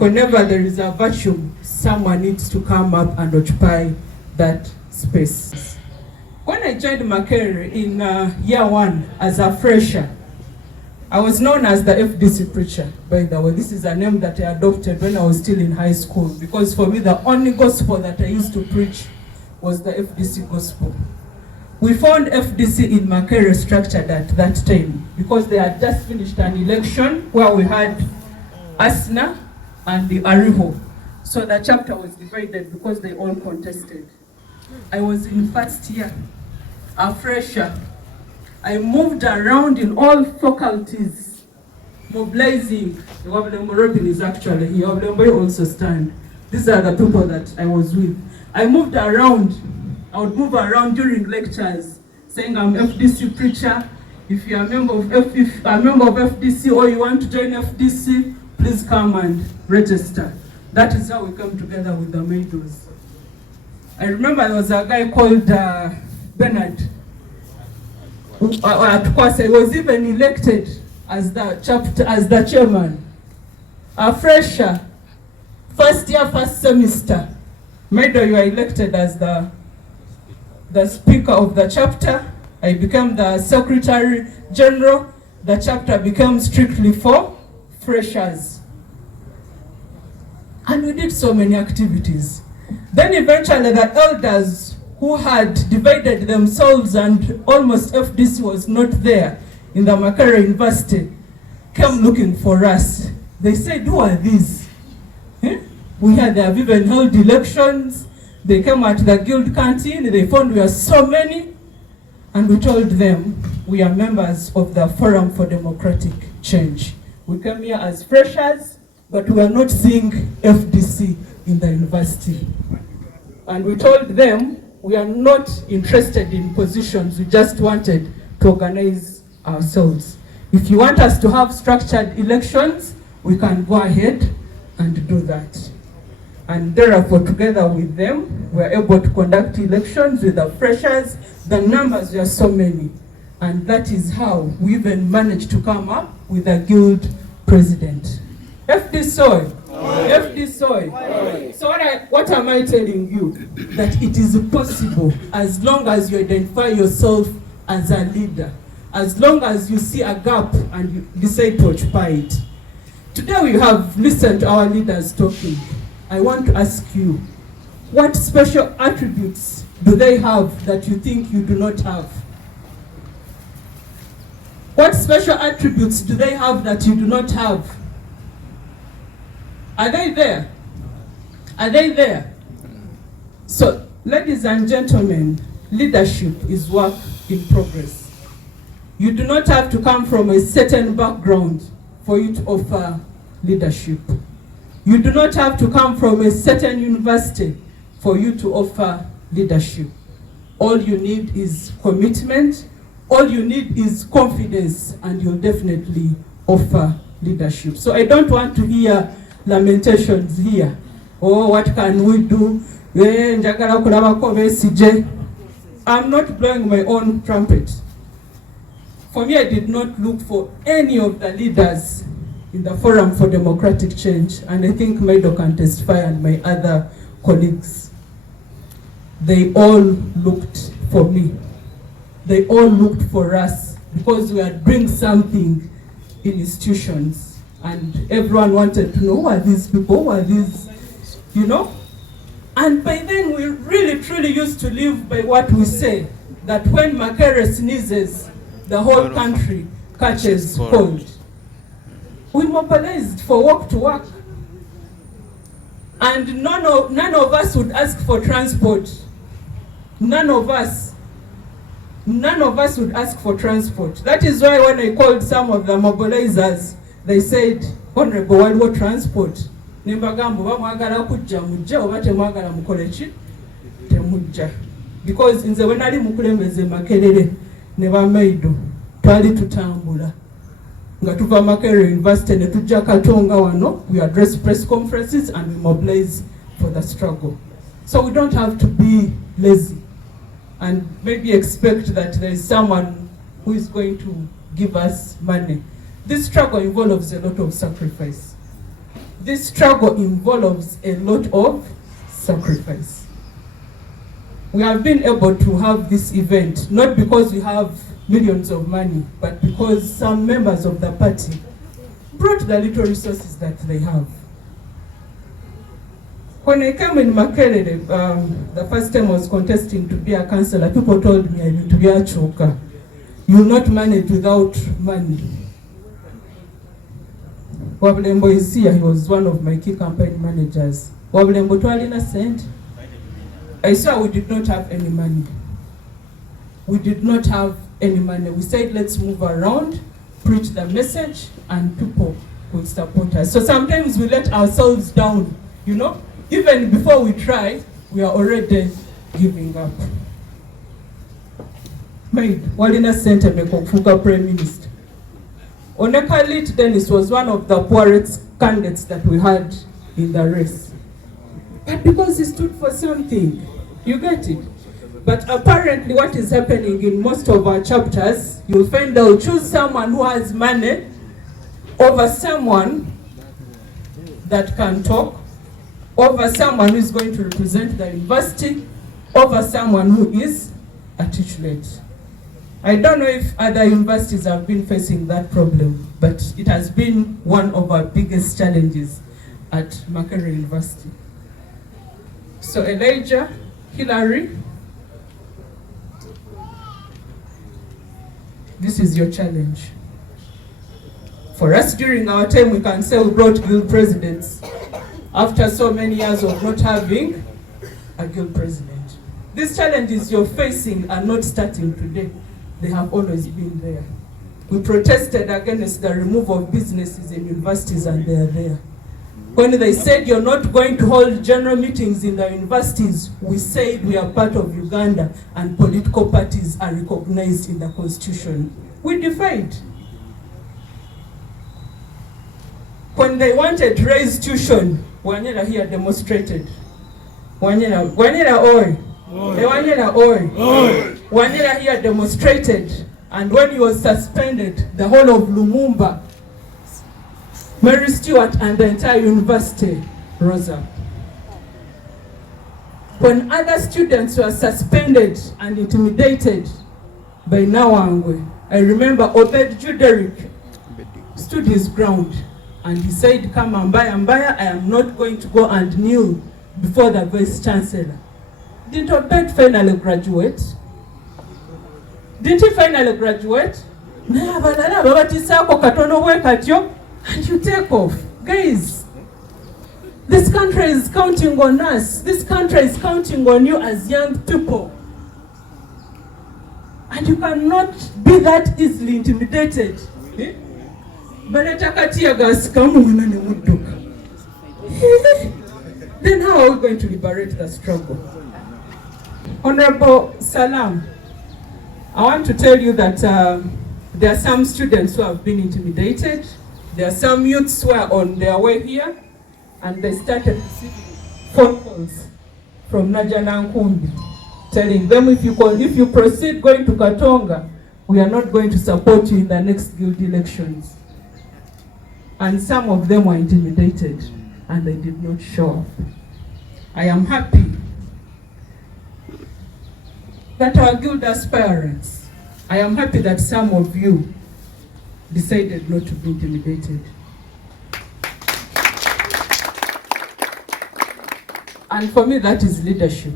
whenever there is a vacuum, someone needs to come up and occupy that space. When I joined Makerere in year 1 as a fresher, I was known as the FDC preacher, by the way. This is a name that I adopted when I was still in high school, because for me the only gospel that I used to preach was the FDC gospel. We found FDC in Makerere structured at that time because they had just finished an election where we had Asna and the Ariho. So the chapter was divided because they all contested. I was in first year, a fresher. I moved around in all faculties, mobilizing. Robin is actually here. Also stand. These are the people that I was with. I moved around. I would move around during lectures, saying I'm FDC preacher. If you're a member of FDC or you want to join FDC, please come and register. That is how we come together with the Maidos. I remember there was a guy called Bernard. At course, I was even elected as the chairman. A fresher, first year, first semester. Maido, you are elected as the speaker of the chapter. I became the secretary general. The chapter became strictly for freshers. And we did so many activities. Then eventually the elders who had divided themselves and almost FDC was not there in the Makerere University came looking for us. They said, who are these? We had they have even held elections. They came at the guild canteen. They found we are so many. And we told them we are members of the Forum for Democratic Change. We came here as freshers, but we are not seeing FDC in the university. And we told them we are not interested in positions. We just wanted to organize ourselves. If you want us to have structured elections, we can go ahead and do that. And therefore, together with them, we are able to conduct elections with the freshers. The numbers were so many. And that is how we even managed to come up with a guild president. FDC. FDC. So what am I telling you? That it is possible as long as you identify yourself as a leader, as long as you see a gap and you decide to occupy it. Today we have listened to our leaders talking. I want to ask you, what special attributes do they have that you think you do not have? What special attributes do they have that you do not have? Are they there? Are they there? So, ladies and gentlemen, leadership is work in progress. You do not have to come from a certain background for you to offer leadership. You do not have to come from a certain university for you to offer leadership. All you need is commitment. All you need is confidence, and you'll definitely offer leadership. So I don't want to hear lamentations here. Oh, what can we do? I'm not blowing my own trumpet. For me, I did not look for any of the leaders in the Forum for Democratic Change, and I think Maido can testify and my other colleagues. They all looked for me. They all looked for us because we are doing something in institutions, and everyone wanted to know, who are these people, who are these, you know? And by then we really truly used to live by what we say, that when Makerere sneezes, the whole country catches cold. We mobilized for walk to work. And none of us would ask for transport. None of us would ask for transport. That is why when I called some of the mobilizers, they said, Honorable, what transport? Because in the when I Makerere, never made twali tutambula. Nga tuva Makerere University ne tujja Katonga wano, we address press conferences and we mobilize for the struggle. So we don't have to be lazy and maybe expect that there is someone who is going to give us money. This struggle involves a lot of sacrifice. This struggle involves a lot of sacrifice. We have been able to have this event, not because we have millions of money, but because some members of the party brought the little resources that they have. When I came in Makerere, the first time I was contesting to be a councillor, people told me I need to be a choker. You will not manage without money. Wabulembo is here, he was one of my key campaign managers. Wabulembo twalina sent. I saw we did not have any money. We did not have any money. We said, let's move around, preach the message, and people will support us. So sometimes we let ourselves down, you know? Even before we try, we are already giving up. Maid, Walina Center Mekofuka Prime Minister. Oneka Lit Dennis was one of the poorest candidates that we had in the race. But because he stood for something, you get it? But apparently what is happening in most of our chapters, you'll find they'll choose someone who has money over someone that can talk, over someone who is going to represent the university, over someone who is articulate. I don't know if other universities have been facing that problem, but it has been one of our biggest challenges at Makerere University. So Elijah, Hillary, this is your challenge. For us during our time, we can say we brought guild presidents after so many years of not having a guild president. These challenges you're facing are not starting today. They have always been there. We protested against the removal of businesses in universities, and they are there. When they said you're not going to hold general meetings in the universities, we said we are part of Uganda and political parties are recognized in the constitution. We defied. When they wanted to raise tuition, Wanyera here demonstrated. Wanyera oi. Wanyera oi. Wanyera here demonstrated. And when he was suspended, the whole of Lumumba, Mary Stewart and the entire university rose up. When other students were suspended and intimidated by Nawangwe, I remember Obed Juderick stood his ground and he said, come Mbaya, I am not going to go and kneel before the Vice Chancellor. Didn't Obed finally graduate? Didn't he finally graduate? And you take off. Guys, this country is counting on us. This country is counting on you as young people. And you cannot be that easily intimidated. Then how are we going to liberate the struggle? Honorable Salam, I want to tell you that there are some students who have been intimidated. There are some youths who are on their way here, and they started receiving phone calls from Najana Nkumbi, telling them if you proceed going to Katonga, we are not going to support you in the next guild elections. And some of them were intimidated, and they did not show up. I am happy that our guild aspirants, I am happy that some of you decided not to be intimidated. And for me, that is leadership.